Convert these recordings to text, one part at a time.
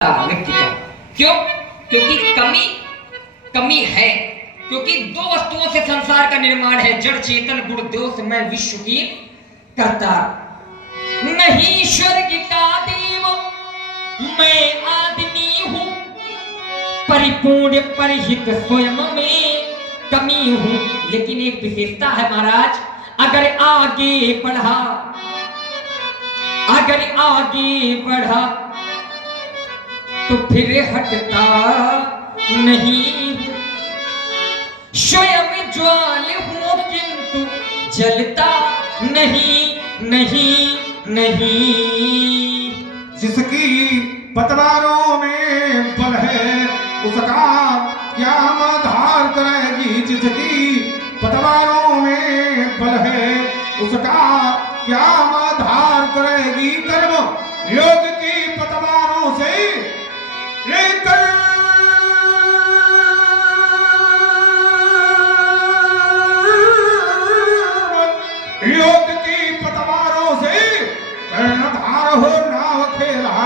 व्यक्ति का। क्यों? क्योंकि कमी है। क्योंकि दो वस्तुओं से संसार का निर्माण है, जड़ चेतन गुण दोष, मैं विश्व की कर्ता। नहीं स्वर्ग का देव मैं आदमी हूं, परिपूर्ण परहित स्वयं में कमी हूं। लेकिन एक विशेषता है महाराज, अगर आगे बढ़ा तो फिर हटता नहीं। स्वयं ज्वाल हूं किंतु जलता नहीं। जिसकी पतवारों में बल है उसका क्या आधार करेगी। जिसकी पतवारों में बल है उसका क्या आधार करेगी। कर्म योग की पतवारों से लेकर योग की पतवारों से कर्णधार हो नाव खेला।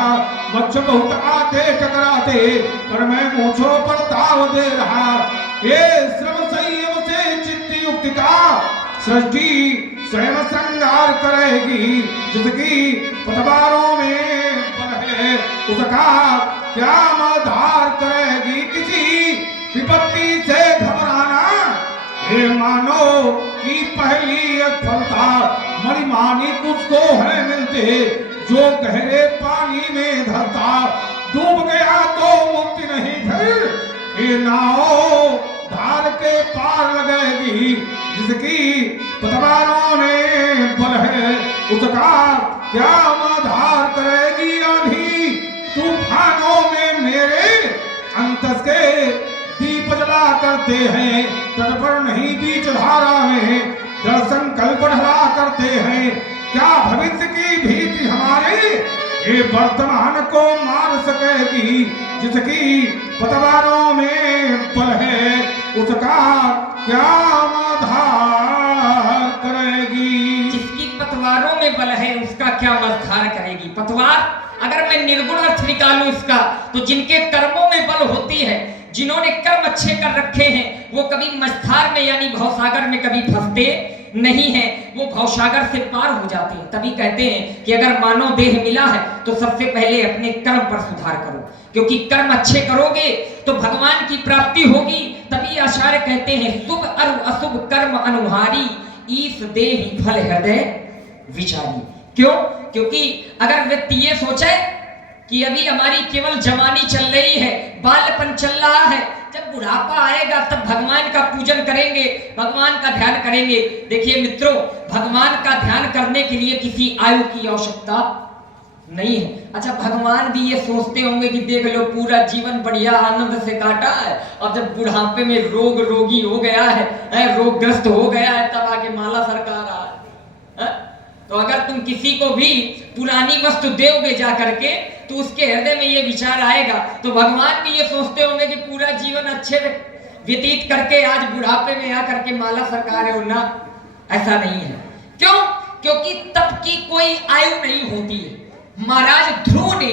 बच्चे बहुत आते टकराते पर मैं मूंछों पर ताव दे रहा। ये श्रम संयम से चित्त युक्ति का सृष्टि स्वयं श्रृंगार करेगी। जिसकी पतवारों में बल है उसका क्या आधार करेगी। किसी विपत्ति से घबराना हे मानो की पहली फलता। मणिमाणिक उसको है मिलते जो गहरे पानी में धरता। डूब गया तो मुक्ति नहीं फिर ये नाव धार के पार लगेगी। जिसकी पतवारों में बल है उसका क्या आधार करेगी। आंधी तूफानों में मेरे अंतस के दीप जला करते हैं। तट पर नहीं बीच धारा में दृढ़ संकल्प ढला करते हैं। क्या भविष्य की भीति हमारे ये वर्तमान को मार सकेगी। जिसकी पतवारों में बल है उसका क्या आधार करेगी। जिसकी पतवारों में बल है उसका क्या मझधार करेगी। पतवार अगर मैं निर्गुण अर्थ निकालूं इसका, तो जिनके कर्मों में बल होती है, जिन्होंने कर्म अच्छे कर रखे हैं, वो कभी मझधार में यानी भवसागर में कभी फंसते नहीं है, वो भवसागर से पार हो जाते हैं। तभी कहते हैं कि अगर मानव देह मिला है तो सबसे पहले अपने कर्म पर सुधार करो, क्योंकि कर्म अच्छे करोगे तो भगवान की प्राप्ति होगी। तभी आचार्य कहते हैं शुभ और अशुभ कर्म अनुहारी, ईश देहि फल हृदय विचारी। क्यों? क्योंकि अगर व्यक्ति ये सोचे कि अभी हमारी केवल जवानी चल रही है, बालपन चल रहा है, जब बुढ़ापा आएगा तब भगवान का पूजन करेंगे, भगवान का ध्यान करेंगे। देखिए मित्रों, भगवान का ध्यान करने के लिए किसी आयु की आवश्यकता नहीं है। अच्छा, भगवान भी ये सोचते होंगे कि देख लो पूरा जीवन बढ़िया आनंद से काटा है, अब जब बुढ़ापे में रोगी हो गया है, रोगग्रस्त हो गया है, तब आके माला सरकार आ है। तो अगर तुम किसी को भी पुरानी वस्तु दोगे जा करके तो उसके हृदय में ये विचार आएगा। तो भगवान भी ये सोचते होंगे कि पूरा जीवन अच्छे व्यतीत करके आज बुढ़ापे में आकर के माला सरकार है ना। ऐसा नहीं है। क्यों? क्योंकि तब की कोई आयु नहीं होती है। महाराज ध्रुव ने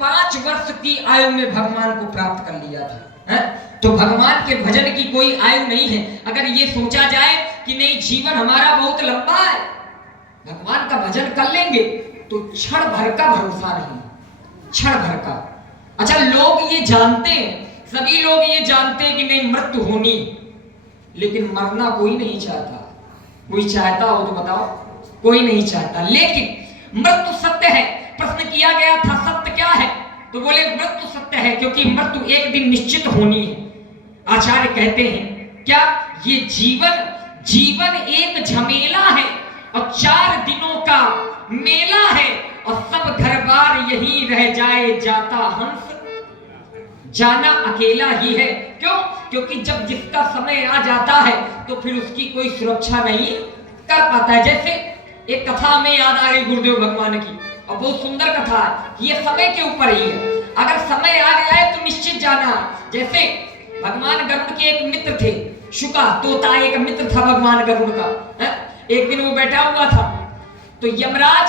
5 वर्ष की आयु में भगवान को प्राप्त कर लिया था। तो भगवान के भजन की कोई आयु नहीं है। अगर ये सोचा जाए कि नहीं जीवन हमारा बहुत लंबा है, भगवान का भजन कर लेंगे, तो क्षण भर का भरोसा नहीं, क्षण भर का। अच्छा, लोग ये जानते हैं, सभी लोग ये जानते हैं कि नहीं मृत्यु होनी, लेकिन मरना कोई नहीं चाहता। कोई चाहता हो तो बताओ? कोई नहीं चाहता। लेकिन मृत्यु सत्य है। प्रश्न किया गया था सत्य क्या है, तो बोले मृत्यु सत्य है, क्योंकि मृत्यु एक दिन निश्चित होनी है। आचार्य कहते हैं क्या, ये जीवन एक झमेला है और 4 दिनों का मेला है, और सब घर बार यही रह जाए, जाता हंस जाना अकेला ही है। क्यों? क्योंकि जब जिसका समय आ जाता है तो फिर उसकी कोई सुरक्षा नहीं कर पाता है। जैसे एक कथा हमें याद आ गई गुरुदेव भगवान की, और बहुत सुंदर कथा है। ये समय के ऊपर ही है। अगर समय आ गया है तो निश्चित जाना। जैसे भगवान गरुड़ के एक मित्र थे, शुका तोता एक मित्र था भगवान गरुड़ का। एक दिन वो बैठा हुआ था तो यमराज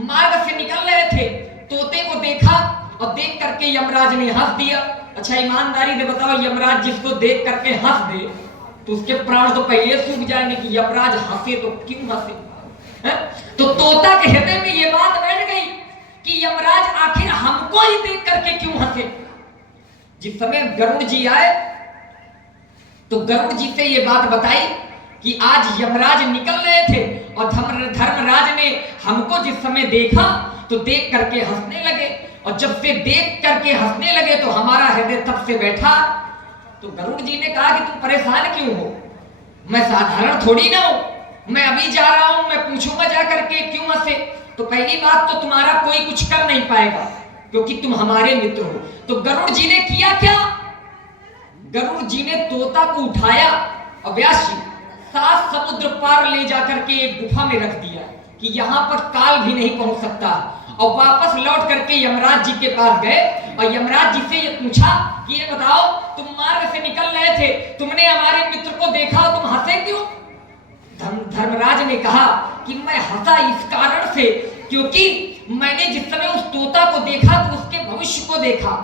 मार्ग से निकल रहे थे, तोते को देखा और देख करके यमराज ने हंस दिया। अच्छा ईमानदारी से बताओ, यमराज जिसको देख करके हंस दे तो उसके प्राण तो पहले सूख जाएंगे कि यमराज हंसे तो क्यों हंसे। तो तोता के हृदय में ये बात बैठ गई कि यमराज आखिर हमको ही देख करके क्यों हंसे। जिस समय गरुड़ जी आए तो गरुड़ जी से ये बात बताई कि आज यमराज निकल रहे थे और धर्मराज ने हमको जिस समय देखा तो देख करके हंसने लगे, और जब से देख करके हंसने लगे तो हमारा हृदय तब से बैठा। तो गरुड़ जी ने कहा कि तुम परेशान क्यों हो, मैं साधारण थोड़ी ना हूं, मैं अभी जा रहा हूं, मैं पूछूंगा जा करके क्यों हंसे। तो पहली बात तो तुम्हारा कोई कुछ कर नहीं पाएगा क्योंकि तुम हमारे मित्र हो। तो गरुड़ जी ने किया क्या, गरुड़ जी ने तोता को उठाया और व्यास जी 7 समुद्र पार ले जाकर के एक गुफा में रख दिया कि यहां पर काल भी नहीं पहुंच सकता, और वापस लौट करके यमराज जी के पास गए और यमराज जी से ये पूछा कि ये बताओ तुम मार्ग से निकल रहे थे, तुमने हमारे मित्र को देखा और तुम हंसे क्यों। धर्मराज ने कहा कि मैं हंसा इस कारण से क्योंकि मैंने जिस समय उस तोता को देखा तो उसके भविष्य को देखा,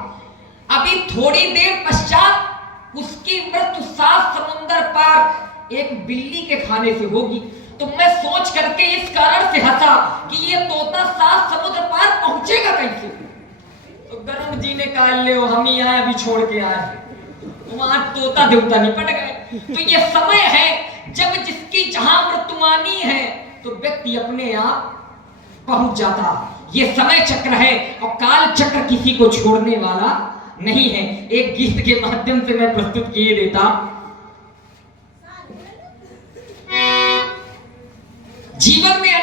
अभी थोड़ी देर पश्चात उसकी मृत्यु 7 समुद्र पार एक बिल्ली के खाने से होगी। तो मैं सोच करके इस कारण से हंसा कि ये तोता 7 समुद्र पार पहुंचेगा कैसे। तो गरुड़ जी ने कहा ले हम ही आए, अभी छोड़ के आए, वहां तोता देवता निपट गए। तो ये समय है जब जिसकी जहां मृत्युआनी है तो व्यक्ति अपने आप पहुंच जाता। ये समय चक्र है और काल चक्र किसी को छोड़ने वाला नहीं है। एक गीत के माध्यम से मैं प्रस्तुत किए देता।